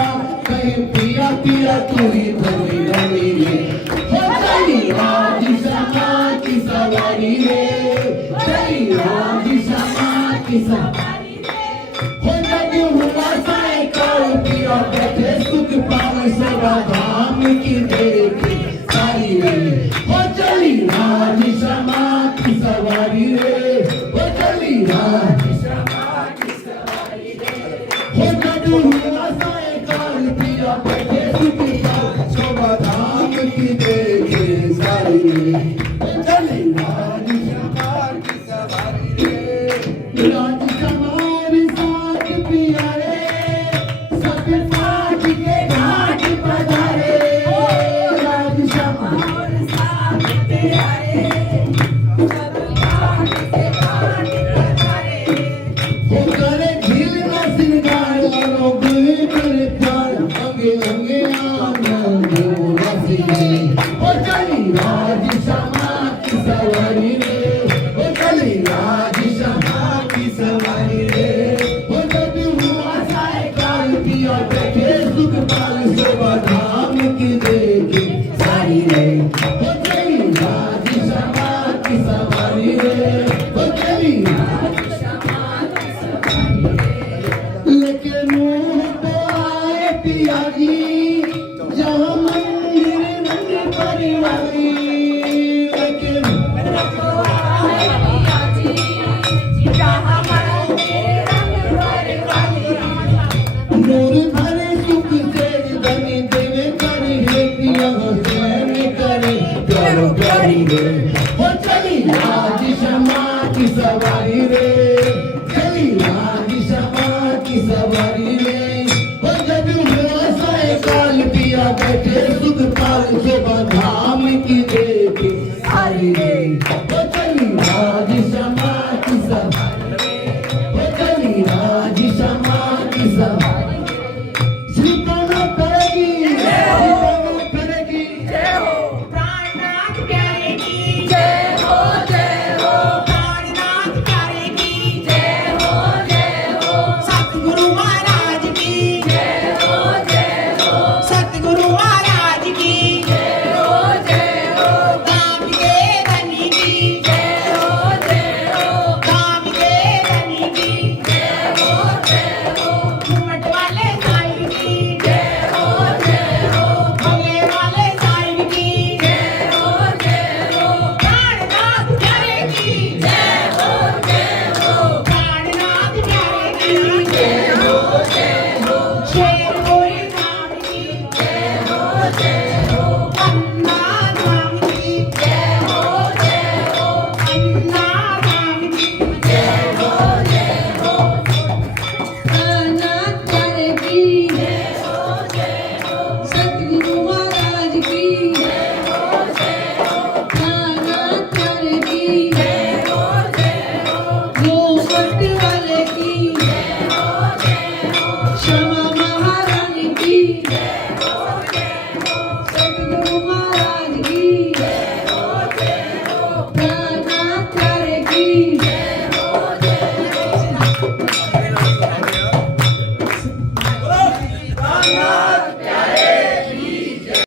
पिया पिया तू ही धनी धनी रे हो चली राजी समा की सवारी रे चली राजी समा की सवारी रे हो जग हुआ साइकिल पिया बैठे सुख पावे सेवा धाम की देखी सारी रे हो चली राजी समा की सवारी रे हो चली राजी समा की सवारी रे हो जग हुआ साइकिल पिया बैठे सुख पावे सेवा धाम की देखी सारी रे हो चली राजी समा की सवारी रे राजी समारी साथ पिया रे सब साथ के घाट पधारे राजी समारी साथ पिया रे सब साथ के घाट पधारे हो करे झील ना सिंगार और गुल करे प्यार अंगे अंगे आनंद उदासी हो चली राजी समा की सवारी रे हो चली राजी समा की सवारी रे हो जब हुआ साइकिल पिया बैठे सुख पाल सेवा धाम की देखी सारी रे हो चली राजी समा की सवारी रे हो चली राजी समा की सवारी रे लेकिन मुंह पे आए पिया जी जहाँ मंदिर नंगे परिवारी लेकिन नूर भरे सुख से धनी देवे करी हे पिया हुसैन करे प्यारो प्यारी रे हो चली राजी समा की सवारी रे चली राजी समा की सवारी रे हो जब हुआ साइकिल पिया बैठे सुख पाल सेवा धाम की देखी सारी रे